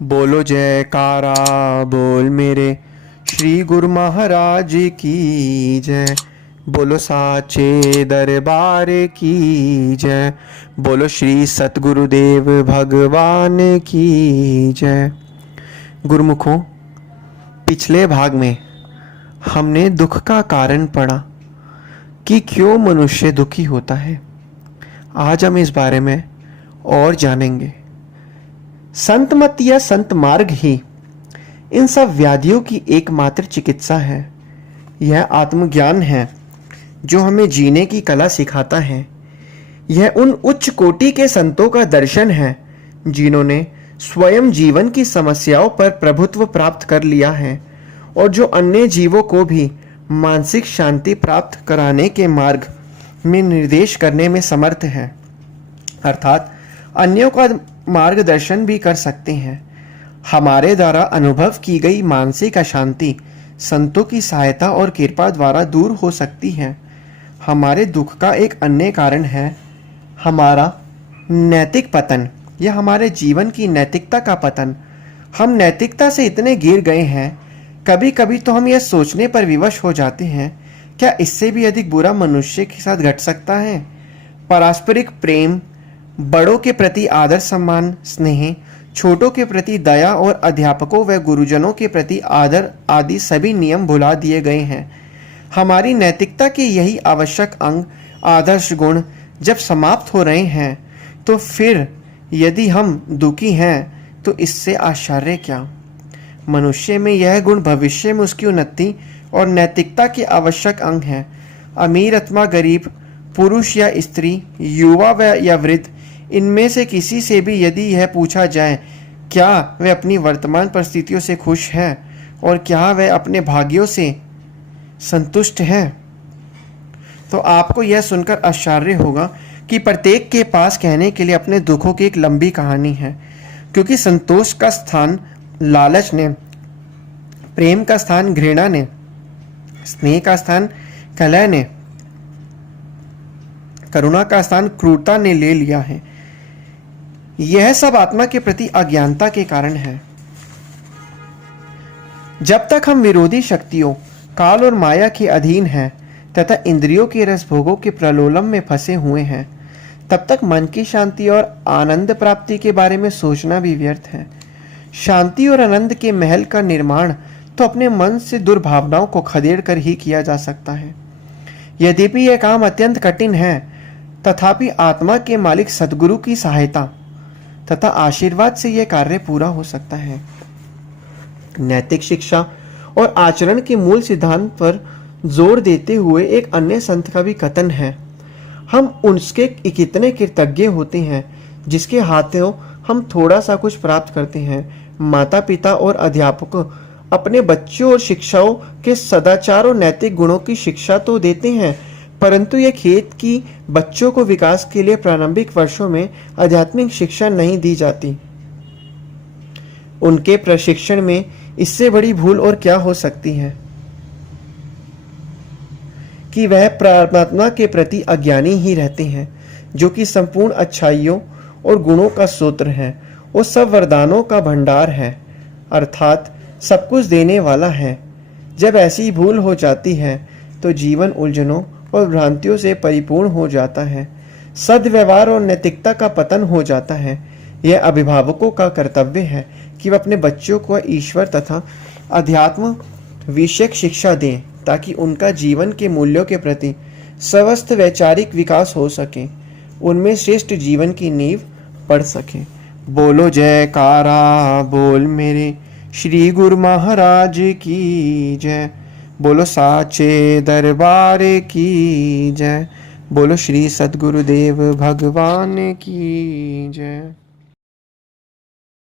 बोलो जयकारा बोल मेरे श्री गुरु महाराज की जय। बोलो साचे दरबार की जय। बोलो श्री सतगुरुदेव भगवान की जय। गुरुमुखों, पिछले भाग में हमने दुख का कारण पढ़ा कि क्यों मनुष्य दुखी होता है। आज हम इस बारे में और जानेंगे। संत मत या संत मार्ग ही इन सब व्याधियों की एकमात्र चिकित्सा है। यह आत्मज्ञान है जो हमें जीने की कला सिखाता है। यह उन उच्च कोटि के संतों का दर्शन है जिन्होंने स्वयं जीवन की समस्याओं पर प्रभुत्व प्राप्त कर लिया है और जो अन्य जीवों को भी मानसिक शांति प्राप्त कराने के मार्ग में निर्देश करने में समर्थ है, अर्थात अन्यों का मार्गदर्शन भी कर सकते हैं। हमारे द्वारा अनुभव की गई मानसिक अशांति संतों की सहायता और कृपा द्वारा दूर हो सकती है। हमारे दुख का एक अन्य कारण है हमारा नैतिक पतन या हमारे जीवन की नैतिकता का पतन। हम नैतिकता से इतने गिर गए हैं, कभी कभी तो हम यह सोचने पर विवश हो जाते हैं, क्या इससे भी अधिक बुरा मनुष्य के साथ घट सकता है। पारस्परिक प्रेम, बड़ों के प्रति आदर सम्मान स्नेह, छोटों के प्रति दया और अध्यापकों व गुरुजनों के प्रति आदर आदि सभी नियम भुला दिए गए हैं। हमारी नैतिकता के यही आवश्यक अंग आदर्श गुण जब समाप्त हो रहे हैं तो फिर यदि हम दुखी हैं तो इससे आश्चर्य क्या। मनुष्य में यह गुण भविष्य में उसकी उन्नति और नैतिकता के आवश्यक अंग हैं। अमीर अथवा गरीब, पुरुष या स्त्री, युवा व या वृद्ध, इनमें से किसी से भी यदि यह पूछा जाए क्या वह अपनी वर्तमान परिस्थितियों से खुश है और क्या वह अपने भाग्यों से संतुष्ट है, तो आपको यह सुनकर आश्चर्य होगा कि प्रत्येक के पास कहने के लिए अपने दुखों की एक लंबी कहानी है। क्योंकि संतोष का स्थान लालच ने, प्रेम का स्थान घृणा ने, स्नेह का स्थान कलह ने, करुणा का स्थान क्रूरता ने ले लिया है। यह सब आत्मा के प्रति अज्ञानता के कारण है। जब तक हम विरोधी शक्तियों, काल और माया के अधीन हैं तथा इंद्रियों के रसभोगों के प्रलोभन में फंसे हुए हैं, तब तक मन की शांति और आनंद प्राप्ति के बारे में सोचना भी व्यर्थ है। शांति और आनंद के महल का निर्माण तो अपने मन से दुर्भावनाओं को खदेड़ कर ही किया जा सकता है। यद्यपि यह काम अत्यंत कठिन है, तथापि आत्मा के मालिक सद्गुरु की सहायता तथा आशीर्वाद से यह कार्य पूरा हो सकता है। नैतिक शिक्षा और आचरण के मूल सिद्धांत पर जोर देते हुए एक अन्य संत का भी कथन है, हम उसके कितने कृतज्ञ होते हैं जिसके हाथों हम थोड़ा सा कुछ प्राप्त करते हैं। माता पिता और अध्यापक अपने बच्चों और शिक्षाओं के सदाचार और नैतिक गुणों की शिक्षा तो देते हैं, परंतु यह खेत की बच्चों को विकास के लिए प्रारंभिक वर्षों में आध्यात्मिक शिक्षा नहीं दी जाती। उनके प्रशिक्षण में इससे बड़ी भूल और क्या हो सकती है कि वह परमात्मा के प्रति अज्ञानी ही रहते हैं, जो कि संपूर्ण अच्छाइयों और गुणों का सूत्र है और सब वरदानों का भंडार है, अर्थात सब कुछ देने वाला है। जब ऐसी भूल हो जाती है तो जीवन उलझनों और भ्रांतियों से परिपूर्ण हो जाता है। सद्व्यवहार और नैतिकता का पतन हो जाता है। यह अभिभावकों का कर्तव्य है कि वे अपने बच्चों को ईश्वर तथा अध्यात्म विषयक शिक्षा दें ताकि उनका जीवन के मूल्यों के प्रति स्वस्थ वैचारिक विकास हो सके, उनमें श्रेष्ठ जीवन की नींव पड़ सके। बोलो जयकारा बोल मेरे श्री गुरु महाराज की जय। बोलो साचे दरबार की जय। बोलो श्री सतगुरुदेव भगवान की जय।